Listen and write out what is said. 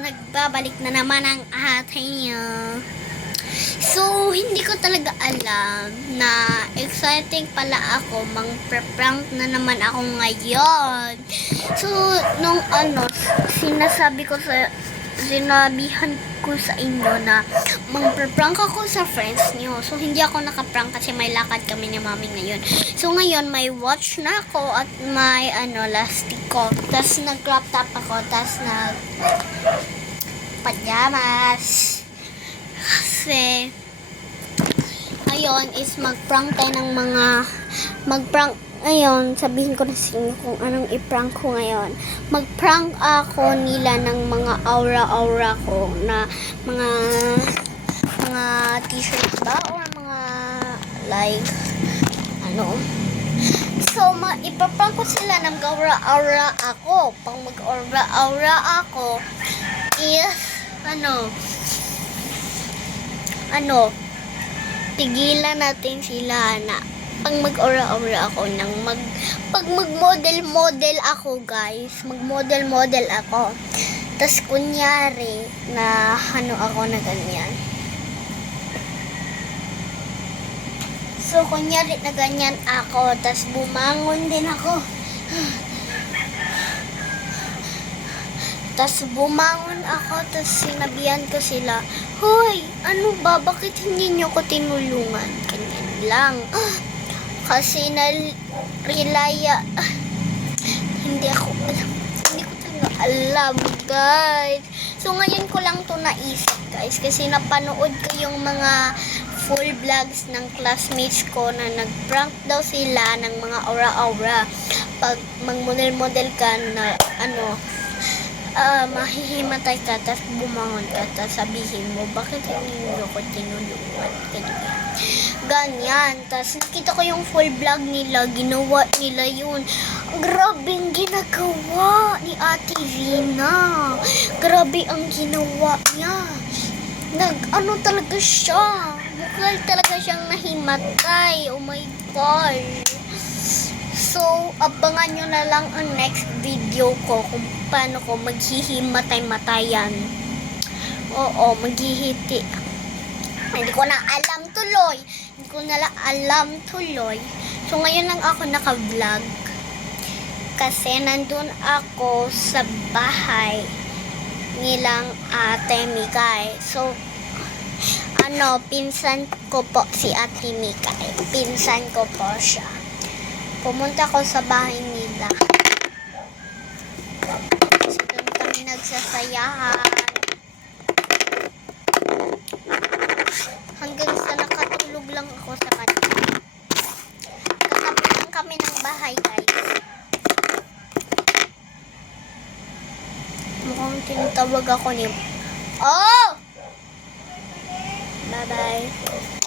nagbabalik na naman ang ating So, hindi ko talaga alam na exciting pala ako, mang-prank na naman ako ngayon. So, nung sinabihan ko sa inyo na mang-prank ako sa friends niyo. So, hindi ako nakaprank kasi may lakad kami ni mami ngayon. So, ngayon may watch na ako at may lastik ko. Tapos nag-crop top ako, tapos pajamas. Kasi ngayon is mag-prank tayo ng ngayon, sabihin ko na sa inyo kung anong i-prank ko ngayon. Mag-prank ako nila ng mga aura-aura ko na mga t-shirt ba or mga So, ipaprank ko sila ng aura-aura ako. Pang mag-aura-aura ako is tigilan natin sila na pag mag-aura-aura ako pag mag-model ako, guys. Mag-model ako. Tas kunyari na ako na ganyan. So, kunyari na ganyan ako, tas bumangon din ako. Tas bumangon ako, tas sinabihan ko sila, "Hoy, ano ba? Bakit hindi nyo ko tinulungan?" Ganyan lang. Kasi hindi ko talaga alam, guys. So, ngayon ko lang to naisip, guys. Kasi napanood ko yung mga full vlogs ng classmates ko na nag-prank daw sila ng mga aura-aura. Pag mag-model-model ka na mahihimatay ka, tapos bumangon ka, tapos sabihin mo, bakit hindi mo ko tinulungan? Ganyan. Tapos nakita ko yung full vlog nila, ginawa nila yun. Grabing ginagawa ni Ate Rina. Grabe ang ginawa niya. Talaga siya. Bukal talaga siyang nahimatay. Oh my God. So, abangan nyo na lang ang next video ko kung paano ko maghihimatay-matayan. Oo, maghihiti. Hindi ko na alam tuloy. So, ngayon lang ako naka-vlog. Kasi nandun ako sa bahay nilang Ate Mikay. So, pinsan ko po si Ate Mikay. Pinsan ko po siya. Pumunta ko sa bahay nila. Kasi doon kami nagsasayahan. Hanggang sa nakatulog lang ako sa kanila. Katabi lang kami ng bahay, guys. Mukhang tinatawag ako ni... Oh! Bye-bye.